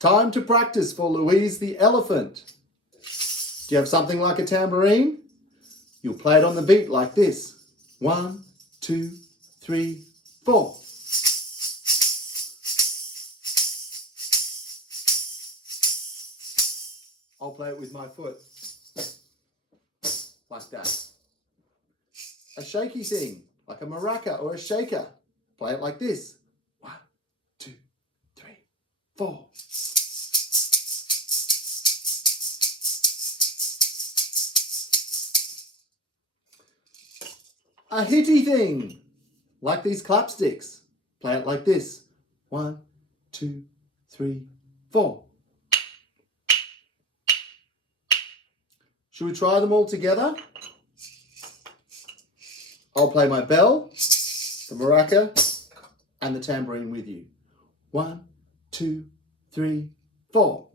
Time to practice for Louise the Elephant. Do you have something like a tambourine? You'll play it on the beat like this. 1, 2, 3, 4. I'll play it with my foot. Like that. A shaky thing, like a maraca or a shaker. Play it like this. 1, 2, 3, 4. A hitty thing, like these clapsticks. Play it like this. 1, 2, 3, 4. Should we try them all together? I'll play my bell, the maraca, and the tambourine with you. 1, 2, 3, 4.